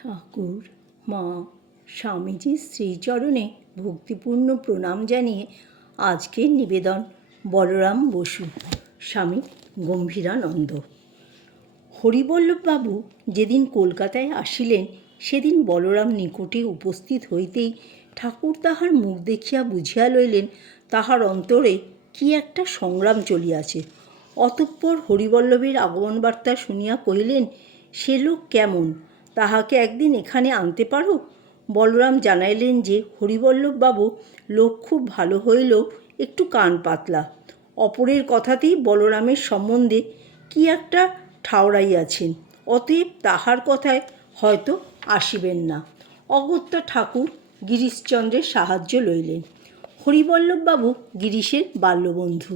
ঠাকুর, মা, স্বামীজির শ্রীচরণে ভক্তিপূর্ণ প্রণাম জানিয়ে আজকের নিবেদন বলরাম বসু, স্বামী গম্ভীরানন্দ। হরিবল্লভবাবু যেদিন কলকাতায় আসিলেন, সেদিন বলরাম নিকটে উপস্থিত হইতেই ঠাকুর তাহার মুখ দেখিয়া বুঝিয়া লইলেন তাহার অন্তরে কি একটা সংগ্রাম চলিয়াছে। অতঃপর হরিবল্লভের আগমন বার্তা শুনিয়া কহিলেন, সে লোক কেমন, তাহাকে একদিন এখানে আনতে পারো? বলরাম জানাইলেন যে হরিবল্লভবাবু লোক খুব ভালো হইলেও একটু কান পাতলা। অপরের কথাতেই বলরামের সম্বন্ধে কি একটা ঠাওরাইয়াছেন, অতএব তাহার কথায় হয়তো আসিবেন না। অগত্যা ঠাকুর গিরিশচন্দ্রের সাহায্য লইলেন। হরিবল্লভবাবু গিরিশের বাল্যবন্ধু।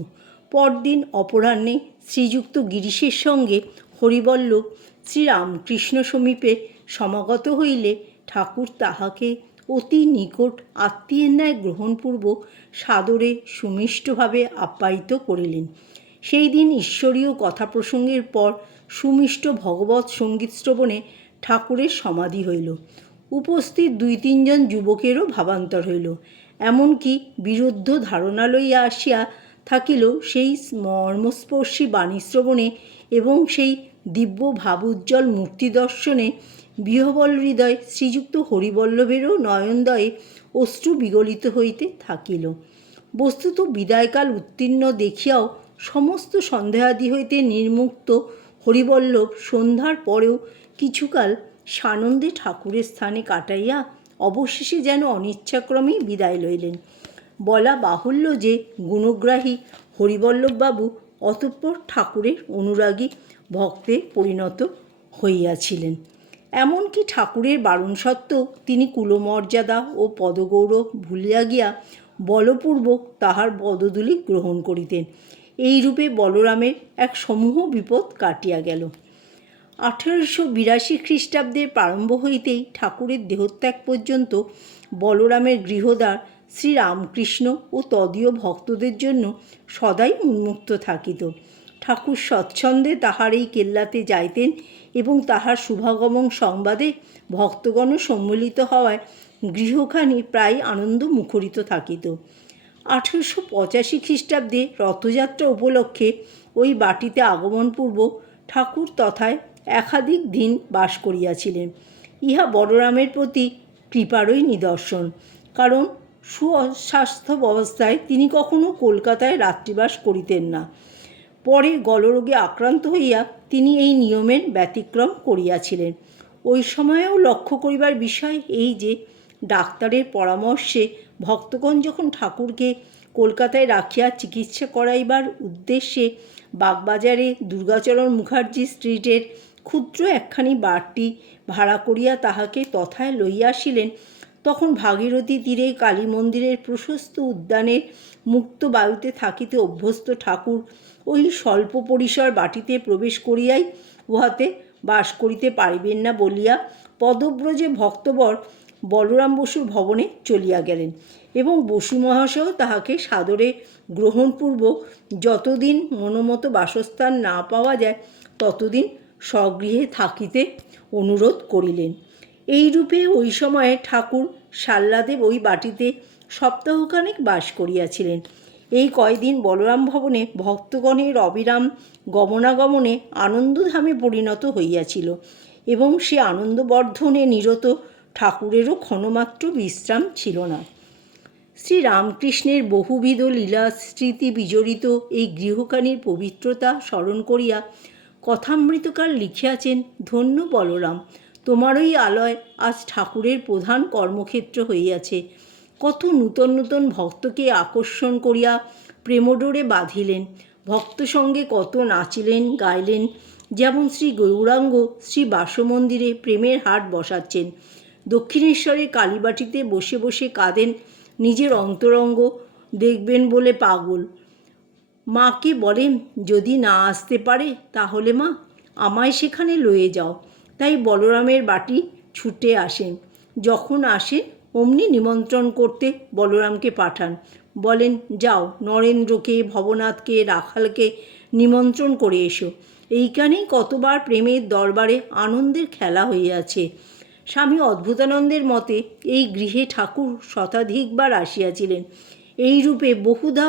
পরদিন অপরাহ্নে শ্রীযুক্ত গিরিশের সঙ্গে হরিবল্লভ শ্রীরামকৃষ্ণ সমীপে সমাগত হইলে ঠাকুর তাহাকে অতি নিকট আত্মীয়ের ন্যায় গ্রহণপূর্বক সাদরে সুমিষ্টভাবে আপ্যায়িত করিলেন। সেই দিন ঈশ্বরীয় কথা প্রসঙ্গের পর সুমিষ্ট ভগবৎ সঙ্গীত শ্রবণে ঠাকুরের সমাধি হইল। উপস্থিত 2-3 জন যুবকেরও ভাবান্তর হইল। এমনকি বিরুদ্ধ ধারণা লইয়া আসিয়া থাকিল সেই মর্মস্পর্শী বাণী শ্রবণে এবং সেই দিব্য ভাবোজ্জ্বল মূর্তি দর্শনে বিহ্বল হৃদয় শ্রীযুক্ত হরিবল্লভেরও নয়নদয়ে অশ্রু বিগলিত হইতে থাকিল। বস্তুত বিদায়কাল উত্তীর্ণ দেখিয়াও সমস্ত সন্দেহাদি হইতে নির্মুক্ত হরিবল্লভ সন্ধ্যার পরেও কিছুকাল সানন্দে ঠাকুরের স্থানে কাটাইয়া অবশেষে যেন অনিচ্ছাক্রমেই বিদায় লইলেন। বলা বাহুল্য যে গুণগ্রাহী হরিবল্লভবাবু অতঃপর ঠাকুরের অনুরাগী ভক্তে পরিণত হইয়াছিলেন। এমনকি ঠাকুরের বারণ সত্ত্বেও তিনি কুলমর্যাদা ও পদগৌরব ভুলিয়া গিয়া বলপূর্বক তাহার পদধূলি গ্রহণ করিতেন। এইরূপে বলরামের এক সমূহ বিপদ কাটিয়া গেল। 1882 খ্রিস্টাব্দের প্রারম্ভ হইতেই ঠাকুরের দেহত্যাগ পর্যন্ত বলরামের গৃহদ্বার শ্রীরামকৃষ্ণ ও তদীয় ভক্তদের জন্য সদাই উন্মুক্ত থাকিত। ঠাকুর স্বচ্ছন্দে তাহার এই কেল্লাতে যাইতেন এবং তাহার শুভাগমন সংবাদে ভক্তগণ সম্মিলিত হওয়ায় গৃহখানি প্রায় আনন্দ মুখরিত থাকিত। 1885 খ্রিস্টাব্দে রথযাত্রা উপলক্ষে ওই বাটিতে আগমনপূর্বক ঠাকুর তথায় একাধিক দিন বাস করিয়াছিলেন। ইহা বলরামের প্রতি কৃপারই নিদর্শন, কারণ সুস্বাস্থ্য অবস্থায় তিনি কখনো কলকাতায় রাত্রিবাস করিতেন না। পরে গলরোগে আক্রান্ত হইয়া তিনি এই নিয়মের ব্যতিক্রম করিয়াছিলেন। ওই সময়েও লক্ষ্য করিবার বিষয় এই যে, ডাক্তারের পরামর্শে ভক্তগণ যখন ঠাকুরকে কলকাতায় রাখিয়া চিকিৎসা করাইবার উদ্দেশ্যে বাগবাজারে দুর্গাচরণ মুখার্জি স্ট্রিটের ক্ষুদ্র একখানি বাড়ি ভাড়া করিয়া তাহাকে তথায় লইয়া আসিলেন, তখন ভাগীরথী তীরে কালী মন্দিরের প্রশস্ত উদ্যানের মুক্ত বায়ুতে থাকিতে অভ্যস্ত ঠাকুর ওই স্বল্প পরিসর বাটিতে প্রবেশ করিয়াই উহাতে বাস করিতে পারিবেন না বলিয়া পদব্রজে ভক্তবর বলরাম বসুর ভবনে চলিয়া গেলেন এবং বসু মহাশয় তাহাকে সাদরে গ্রহণপূর্বক যতদিন মনোমতো বাসস্থান না পাওয়া যায় ততদিন স্বগৃহে থাকিতে অনুরোধ করিলেন। এইরূপে ওই সময়ে ঠাকুর সাল্লাদেব ওই বাটিতে সপ্তাহখানেক বাস করিয়াছিলেন। এই কয়দিন বলরাম ভবনে ভক্তগণের অবিরাম গমনাগমনে আনন্দধামে পরিণত হইয়াছিল এবং সে আনন্দবর্ধনে নিরত ঠাকুরেরও ক্ষণমাত্র বিশ্রাম ছিল না। শ্রীরামকৃষ্ণের বহুবিধ লীলা স্মৃতি বিজড়িত এই গৃহখানির পবিত্রতা স্মরণ করিয়া কথামৃতকার লিখিয়াছেন, ধন্য বলরাম, তোমারই আলয় আজ ঠাকুরের প্রধান কর্মক্ষেত্র হইয়াছে। কত নূতন নূতন ভক্তকে আকর্ষণ করিয়া প্রেমডোরে বাঁধিলেন, ভক্ত সঙ্গে কত নাচিলেন গাইলেন। যেমন শ্রী গৌরাঙ্গ শ্রী বাসমন্দিরে প্রেমের হাট বসাচ্ছেন, দক্ষিণেশ্বরের কালীবাটিতে বসে বসে কাঁদেন, নিজের অন্তরঙ্গ দেখবেন বলে পাগল। মাকে বলেন, যদি না আসতে পারে তাহলে মা আমায় সেখানে লয়ে যাও। তাই বলরামের বাটি ছুটে আসেন, যখন আসে অমনি নিমন্ত্রণ করতে বলরামকে পাঠান, বলেন, যাও নরেন্দ্রকে, ভবনাথকে, রাখালকে নিমন্ত্রণ করে এসো। এইখানেই কতবার প্রেমের দরবারে আনন্দের খেলা হইয়াছে। স্বামী অদ্ভুতানন্দের মতে এই গৃহে ঠাকুর শতাধিকবার আসিয়াছিলেন। এইরূপে বহুধা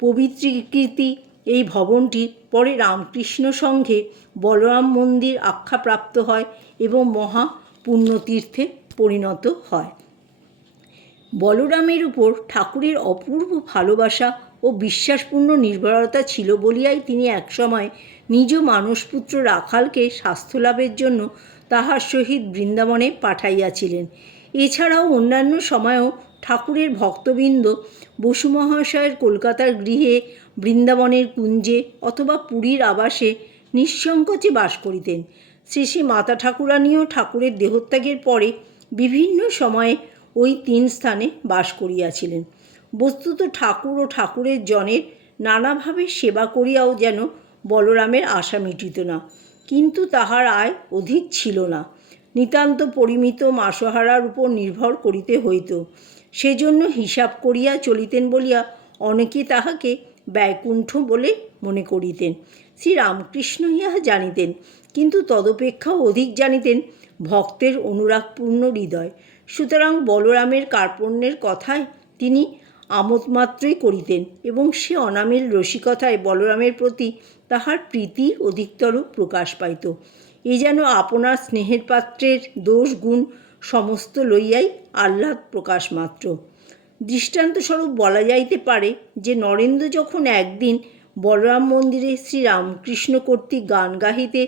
পবিত্রীকৃতি এই ভবনটি পরে রামকৃষ্ণ সংঘে বলরাম মন্দির আখ্যাপ্রাপ্ত হয় এবং মহা পুণ্যতীর্থে পরিণত হয়। বলরামের উপর ঠাকুরের অপূর্ব ভালোবাসা ও বিশ্বাসপূর্ণ নির্ভরতা ছিল বলিয়াই তিনি একসময় নিজ মানসপুত্র রাখালকে স্বাস্থ্যলাভের জন্য তাহার সহিত বৃন্দাবনে পাঠাইয়াছিলেন। এছাড়াও অন্যান্য সময়েও ঠাকুরের ভক্তবৃন্দ বসু মহাশয়ের কলকাতার গৃহে, বৃন্দাবনের কুঞ্জে অথবা পুরীর আবাসে নিঃসংকোচে বাস করিতেন। শ্রী শ্রী মাতা ঠাকুরানীও ঠাকুরের দেহত্যাগের পরে বিভিন্ন সময়ে ওই 3 স্থানে বাস করিয়াছিলেন। বস্তুত ঠাকুর ও ঠাকুরের জনের নানাভাবে সেবা করিয়াও যেন বলরামের আশা মিটিত না, কিন্তু তাহার আয় অধিক ছিল না। নিতান্ত পরিমিত মাসহারার উপর নির্ভর করিতে হইত। সেজন্য হিসাব করিয়া চলিতেন বলিয়া অনেকে তাহাকে ব্যয়কুণ্ঠ বলে মনে করিতেন। শ্রীরামকৃষ্ণ ইহা জানিতেন, কিন্তু তদপেক্ষাও অধিক জানিতেন ভক্তের অনুরাগপূর্ণ হৃদয়। সুতরাং বলরামের কার্পণ্যের কথায় তিনি আমোদমাত্রই করিতেন এবং সে অনামিল রসিকতায় বলরামের প্রতি তাহার প্রীতি অধিকতর প্রকাশ পাইত। এ যেন আপনার স্নেহের পাত্রের দোষ গুণ সমস্ত লইয়াই আহ্লাদ প্রকাশ মাত্র। দৃষ্টান্তস্বরূপ বলা যাইতে পারে যে নরেন্দ্র যখন একদিন বলরাম মন্দিরে শ্রীরামকৃষ্ণ কর্তৃক গান গাহিতে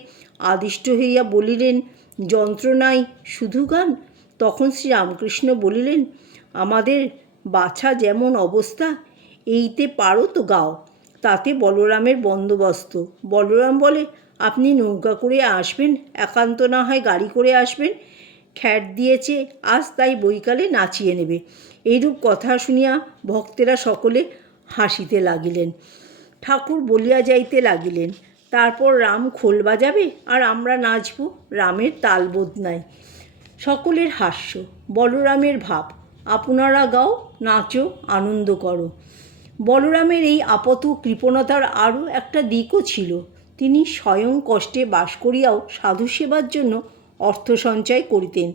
আদিষ্ট হইয়া বলিলেন, যন্ত্রণাই শুধু গান, তখন শ্রীরামকৃষ্ণ বলিলেন, আমাদের বাছা যেমন অবস্থা, এইতে পারো তো গাও। তাতে বলরামের বন্দোবস্ত। বলরাম বলে, আপনি নৌকা করে আসবেন, একান্ত না হয় গাড়ি করে আসবেন, খ্যাট দিয়েছে আজ, তাই বৈকালে নাচিয়ে নেবে। এইরূপ কথা শুনিয়া ভক্তেরা সকলে হাসিতে লাগিলেন। ঠাকুর বলিয়া যাইতে লাগিলেন, তারপর রাম খোল বাজাবে আর আমরা নাচব, রামের তালবোধ নাই। সকলের হাস্য। বলরামের ভাব, আপনারা গাও, নাচো, আনন্দ করো। বলরামের এই আপাত কৃপণতার আরও একটা দিকও ছিল। তিনি স্বয়ং কষ্টে বাস করিয়াও সাধু সেবার জন্য অর্থ সঞ্চয় করিতেন।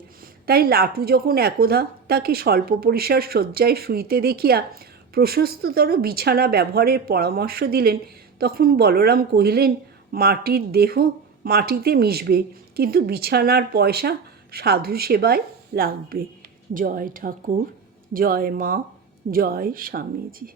তাই লাটু যখন একদা তাকে স্বল্প পরিসর শয্যায় শুইতে দেখিয়া প্রশস্ততর বিছানা ব্যবহারের পরামর্শ দিলেন, তখন বলরাম কহিলেন, মাটির দেহ মাটিতে মিশবে, কিন্তু বিছানার পয়সা সাধু সেবায় লাগবে। জয় ঠাকুর, জয় মা, জয় স্বামীজি।